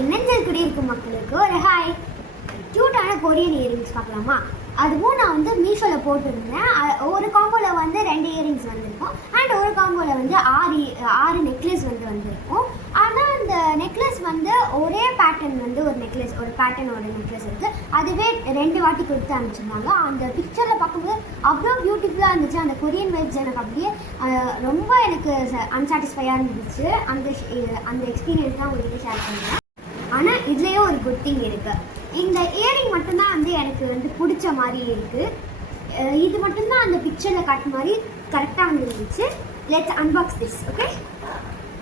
இணைஞ்சல் குடியிருக்கும் மக்களுக்கு ஒரு ஹாய் க்யூட்டான கொரியன் இயரிங்ஸ் பார்க்கலாமா? அதுவும் நான் வந்து மீஷோவில் போட்டிருந்தேன். ஒரு காம்போவில் வந்து ரெண்டு இயரிங்ஸ் வந்திருக்கும். அண்ட் ஒரு காம்போவில் வந்து ஆறு ஆறு நெக்லஸ் வந்து வந்திருக்கும். ஆனால் அந்த நெக்லஸ் வந்து ஒரே பேட்டர்ன் வந்து ஒரு நெக்லஸ் ஒரு பேட்டர்னோட நெக்லஸ் இருக்குது அதுவே ரெண்டு வாட்டி கொடுத்து அனுப்பிச்சிருந்தாங்க. அந்த பிக்சரில் பார்க்கும்போது அவ்வளோ பியூட்டிஃபுல்லாக இருந்துச்சு. அந்த கொரியன் வெப்ஸ் எனக்கு அப்படியே ரொம்ப எனக்கு அன்சாட்டிஸ்ஃபையாக இருந்துச்சு. அந்த அந்த எக்ஸ்பீரியன்ஸ் தான் உங்களுக்கு ஷேர் பண்ணுறேன் ஆனால் இதுலேயே ஒரு குட் திங் இருக்குது இந்த இயரிங் மட்டும்தான் வந்து எனக்கு வந்து பிடிச்ச மாதிரி இருக்குது இது மட்டும்தான் அந்த பிக்சரில் காட்டு மாதிரி கரெக்டாக வந்து இருந்துச்சு let's unbox this okay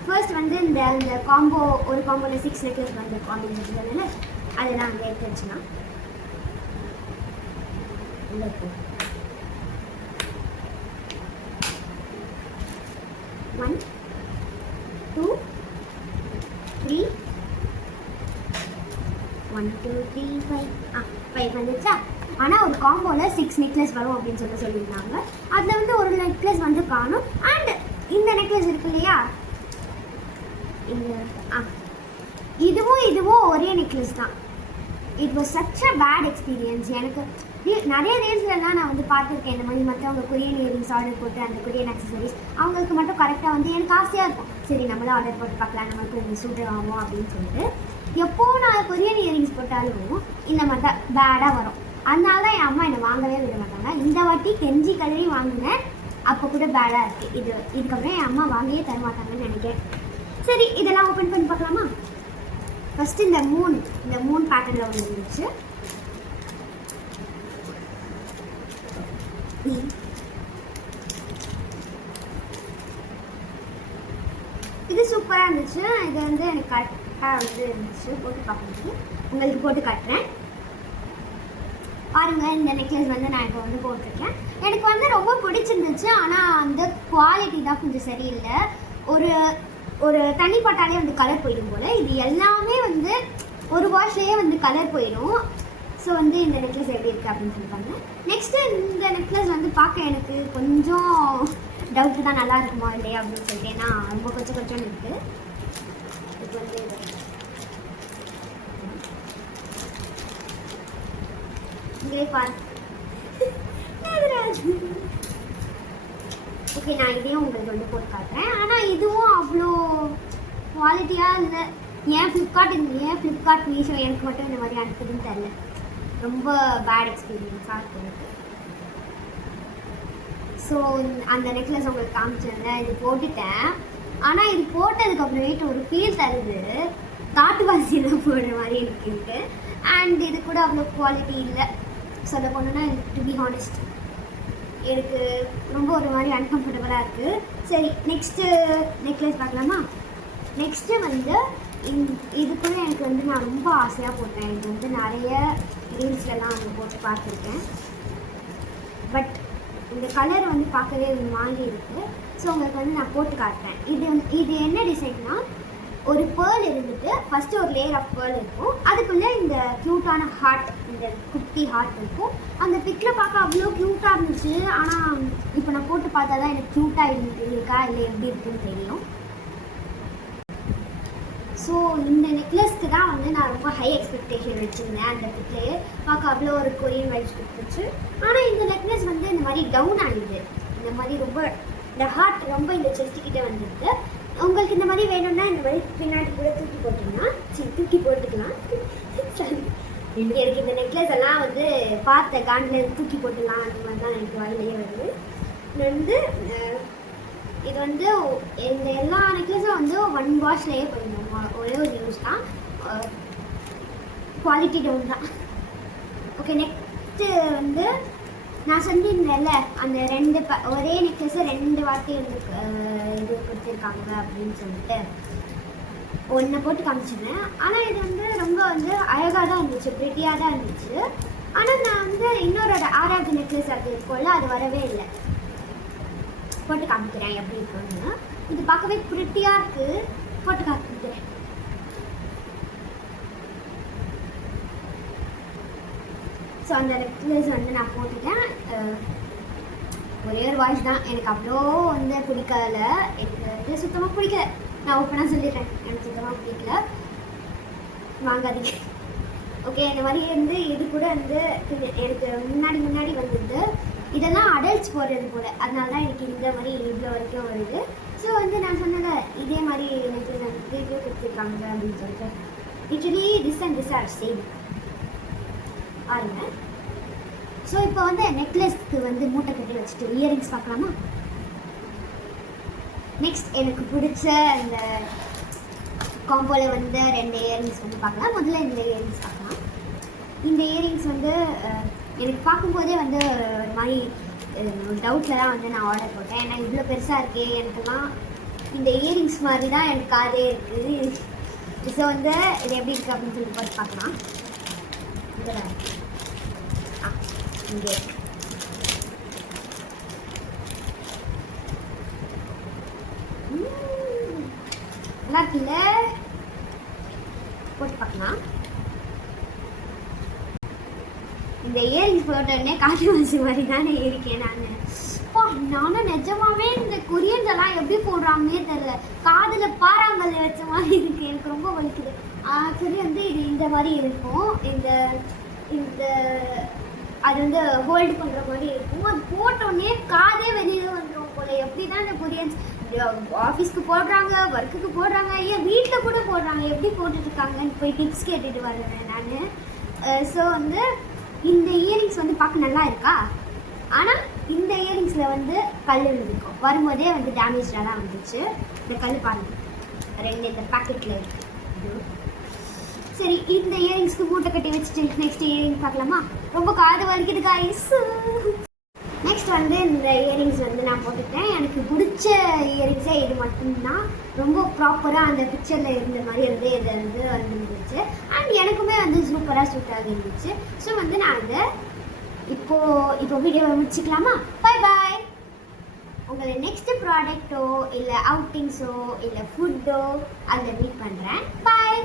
first வந்து இந்த இந்த காம்போ ஒரு காம்போவில் சிக்ஸ் நெக்லஸ் வந்து காம்பினேஷன் இல்லை? அதெல்லாம் அங்கே எடுத்து வச்சுக்கலாம் one two three one two three five ஆ ஃபைவ் வந்துச்சா ஆனால் ஒரு காம்போவில் சிக்ஸ் நெக்லஸ் வரும் அப்படின்னு சொல்லி சொல்லியிருந்தாங்க. அதில் வந்து ஒரு நெக்லஸ் வந்து காணும். அண்ட் இந்த நெக்லஸ் இருக்கு இல்லையா? ஆ. இதுவும் இதுவும் ஒரே நெக்லஸ் தான். It was such a bad experience எனக்கு நிறைய ரீல்ஸ்லலாம் நான் வந்து பார்த்துருக்கேன். இந்த மாதிரி மற்றவங்க கொரியன் இயரிங்ஸ் ஆர்டர் போட்டு அந்த கொரியன் அக்சசரிஸ் அவங்களுக்கு மட்டும் கரெக்டாக வந்து எனக்கு ஆசையாக இருக்கும். சரி நம்மளும் ஆர்டர் போட்டு பார்க்கலாம். நம்மளுக்கு இந்த சூட்டர் ஆகும் அப்படின்னு சொல்லிட்டு. எப்போ நான் கொரியன் இயரிங்ஸ் போட்டாலும் இந்த மாதிரி தான் பேடாக வரும். அதனால தான் என் அம்மா என்னை வாங்கவே விட மாட்டாங்க. இந்த வாட்டி கெஞ்சி கதறி வாங்கினேன். அப்போ கூட பேடாக இருக்குது இது இதுக்கப்புறம் என் அம்மா வாங்கியே தர மாட்டாங்கன்னு நினைக்கிறேன். சரி இதெல்லாம் ஓப்பன் பண்ணி பார்க்கலாமா? ஃபஸ்ட்டு இந்த மூன் இந்த மூன் பேட்டர்னில் ஒன்று இருந்துச்சு. E. இது சூப்பராக இருந்துச்சு. இது வந்து எனக்கு கரெக்டாக வந்து இருந்துச்சு போட்டு பார்க்கும்போது உங்களுக்கு போட்டு காட்டுறேன். பாருங்கள் இந்த நெக்லஸ் வந்து நான் இப்போ வந்து போட்டிருக்கேன். எனக்கு வந்து ரொம்ப பிடிச்சிருந்துச்சு ஆனால் அந்த குவாலிட்டி தான் கொஞ்சம் சரியில்லை. ஒரு ஒரு தண்ணி பட்டாலே வந்து கலர் போயிடும் போல். இது எல்லாமே வந்து ஒரு வாஷ்லேயே வந்து கலர் போயிடும். ஸோ வந்து இந்த நெக்லஸ் எப்படி இருக்குது அப்படின்னு சொல்லிப்பாங்க நெக்ஸ்ட்டு இந்த நெக்லஸ் வந்து பார்க்க எனக்கு கொஞ்சம் டவுட்டு தான் நல்லா இருக்குமா இல்லையா அப்படின்னு சொல்லிட்டு ஏன்னா ரொம்ப கொஞ்சம் கொஞ்சம் இருக்குது இது வந்து இங்கே பாரு ஓகே நான் இதையும் உங்களுக்கு வந்து போட்டு காட்டுறேன். ஆனால் இதுவும் அவ்வளோ குவாலிட்டியாக இல்லை. ஏன் ஃப்ளிப்கார்ட் ஏன் ஃப்ளிப்கார்ட் மீஷோ எனக்கு மட்டும் இந்த மாதிரி அனுப்புதுன்னு தெரில ரொம்ப பேட் எக்ஸ்பீரியன்ஸாக இருக்கு எனக்கு. ஸோ அந்த நெக்லஸ் உங்களுக்கு காமிச்சிருந்தேன். இது போட்டுட்டேன். ஆனால் இது போட்டதுக்கு அப்புறமேட்டு ஒரு ஃபீல் தருது. காட்டுவாசியில் போடுற மாதிரி எனக்கு அண்ட் இது கூட அவ்வளோ குவாலிட்டி இல்லை. சொல்ல போனோன்னா டு பி ஹானஸ்ட் எனக்கு ரொம்ப ஒரு மாதிரி அன்கம்ஃபர்டபுளாக இருக்குது சரி நெக்ஸ்ட்டு நெக்லஸ் பார்க்கலாமா? நெக்ஸ்ட்டு வந்து இந் இதுக்குள்ளே எனக்கு வந்து நான் ரொம்ப ஆசையாக போட்டேன். இது வந்து நிறைய ரீல்ஸ்லலாம் வந்து போட்டு பார்த்துருக்கேன். பட் இந்த கலர் வந்து பார்க்கவே ஒரு மாதிரி இருக்குது ஸோ உங்களுக்கு வந்து நான் போட்டு காட்டுறேன். இது வந்து- இது என்ன டிசைன்னா ஒரு பேர்ல் இருந்துட்டு ஃபஸ்ட்டு ஒரு லேயர் ஆஃப் பேர்ல் இருக்கும். அதுக்குள்ளே இந்த க்யூட்டான ஹார்ட் இந்த குட்டி ஹார்ட் இருக்கும். அந்த பிக்கில் பார்க்க அவ்வளோ க்யூட்டாக இருந்துச்சு. ஆனால் இப்போ நான் போட்டு பார்த்தா தான் எனக்கு க்யூட்டாக இருக்கா இல்லை எப்படி இருக்குன்னு தெரியும். ஸோ இந்த நெக்லஸ்க்கு தான் வந்து நான் ரொம்ப ஹை எக்ஸ்பெக்டேஷன் வச்சுருந்தேன். அந்த பிக்லேயே பார்க்க அவ்வளோ ஒரு கொரியன் வைப்ஸ் கொடுத்துச்சு. ஆனால் இந்த நெக்லஸ் மாதிரி டவுன் ஆகிடுது இந்த மாதிரி ரொம்ப இந்த ஹார்ட் ரொம்ப இந்த செஸ்ட் வந்துருக்கு. உங்களுக்கு இந்த மாதிரி வேணும்னா இந்த மாதிரி பின்னாடி கூட தூக்கி போட்டிங்கன்னா சரி தூக்கி போட்டுக்கலாம். எனக்கு இந்த நெக்லஸ் எல்லாம் வந்து பார்த்த காண்டில் தூக்கி போட்டுக்கலாம் அந்த மாதிரி தான் எனக்கு வாயிலேயே வருது. இது வந்து இது வந்து இந்த எல்லா நெக்லஸும் வந்து ஒன் வாஷ்லேயே போயிடும். ஒரே ஒரு யூஸ் தான். குவாலிட்டி டவுன் தான். ஓகே நெக்ஸ்ட்டு வந்து நான் சொல்லியிருந்தேன்ல அந்த ரெண்டு ப ஒரே நெக்லஸ் ரெண்டு வாட்டி வந்து இது கொடுத்துருக்காங்க அப்படின்னு சொல்லிட்டு. ஒன்றை போட்டு காமிச்சிருந்தேன். ஆனால் இது வந்து ரொம்ப வந்து அழகாக தான் இருந்துச்சு ப்ரிட்டியாக தான் இருந்துச்சு. ஆனால் நான் வந்து இன்னொரு ஆறாவது நெக்லஸ் அது இருக்கும்ல அது வரவே இல்லை. போட்டு காமிக்கிறேன் எப்படி இருக்குன்னு இது பார்க்கவே ப்ரிட்டியாக இருக்குது போட்டு காமிக்கிறேன். ஸோ அந்த நெக்லஸ் வந்து நான் போட்டுட்டேன். ஒரே ஒரு வாய்ஸ் தான். எனக்கு அவ்வளோ வந்து பிடிக்கல. எனக்கு சுத்தமாக பிடிக்கல. நான் ஓப்பனாக சொல்லிடுறேன். எனக்கு சுத்தமாக பிடிக்கல. வாங்காதீங்க. ஓகே இந்த மாதிரி வந்து இது கூட வந்து எனக்கு முன்னாடி முன்னாடி வந்தது இதெல்லாம் அடல்ட்ஸ் போடுறது போல. அதனால தான் எனக்கு இந்த மாதிரி இவ்வளோ வரைக்கும் வருது. ஸோ வந்து நான் சொன்னதை இதே மாதிரி எனக்கு வீடியோ கொடுத்துருக்காங்க அப்படின்னு சொல்லிட்டு. Actually this and this are same பாருங்க. ஸோ இப்போ வந்து நெக்லஸ்க்கு வந்து மூட்டை கட்டி வச்சுட்டு இயரிங்ஸ் பார்க்கலாமா? நெக்ஸ்ட் எனக்கு பிடிச்ச இந்த காம்போவில் வந்து ரெண்டு இயரிங்ஸ் வந்து பார்க்கலாம். முதல்ல இந்த இயரிங்ஸ் பார்க்கலாம். இந்த இயரிங்ஸ் வந்து எனக்கு பார்க்கும்போதே வந்து ஒரு மாதிரி டவுட்டில் தான் வந்து நான் ஆர்டர் போட்டேன். ஏன்னா இவ்வளோ பெருசாக இருக்கே எனக்குலாம் இந்த இயரிங்ஸ் மாதிரி தான் எனக்கு காதே இருக்குது ஸோ வந்து இது எப்படி இருக்குது அப்படின்னு சொல்லி பார்த்து பார்க்கலாம். இதெல்லாம் இங்கே. நல்லா இருக்குல்ல? போட்டு பார்க்கலாம். இந்த இயரிங்ஸ் போட்டோடனே காட்டுவாசி மாதிரி தானே இருக்கேன் நான். அப்பா, நானும் நிஜமாவே இந்த கொரியன்ஸ் எல்லாம் எப்படி போடுறாங்கன்னே தெரியல. காதில் பாறாங்கல் வச்ச மாதிரி இருக்கு. எனக்கு ரொம்ப வலிக்குது. ஆக்சுவலி வந்து இது இந்த மாதிரி இருக்கும். இந்த இந்த அது வந்து ஹோல்டு பண்ணுற மாதிரி இருக்கும். அது போட்டோடனே காதே வெளியில் வந்துடும் போல. எப்படி தான் இந்த கொரியன்ஸ் ஆஃபீஸ்க்கு போடுறாங்க ஒர்க்குக்கு போடுறாங்க ஏன் வீட்டில் கூட போடுறாங்க எப்படி போட்டுட்ருக்காங்கன்னு போய் டிப்ஸ் கேட்டுட்டு வருவேன் நான். ஸோ வந்து இந்த இயரிங்ஸ் வந்து பார்க்க நல்லா இருக்கா? ஆனால் இந்த இயரிங்ஸில் வந்து கல் இருக்கும் வரும்போதே வந்து டேமேஜாக தான் வந்துச்சு. இந்த கல் பாருங்க. ரெண்டு இந்த பேக்கெட்டில் இருக்குது சரி இந்த இயரிங்ஸ்க்கு மூட்டை கட்டி வச்சுட்டு நெக்ஸ்ட் இயரிங் பார்க்கலாமா? ரொம்ப காது வலிக்குது காய்ஸ் நெக்ஸ்ட் வந்து இந்த இயரிங்ஸ் வந்து நான் போட்டுட்டேன் எனக்கு பிடிச்ச இயரிங்ஸே இது மட்டும்தான். ரொம்ப ப்ராப்பராக அந்த பிக்சரில் இருந்த மாதிரி வந்து இது வந்து வந்துருந்துச்சு அண்ட் எனக்குமே வந்து சூப்பராக சூட் ஆகிருந்துச்சு ஸோ வந்து நான் அதை இப்போது இப்போ வீடியோவை முடிச்சுக்கலாமா? பை பாய் உங்களை நெக்ஸ்ட் ப்ராடக்ட்டோ இல்லை அவுட்டிங்ஸோ இல்லை ஃபுட்டோ அதில் மீட் பண்ணுறேன் பாய்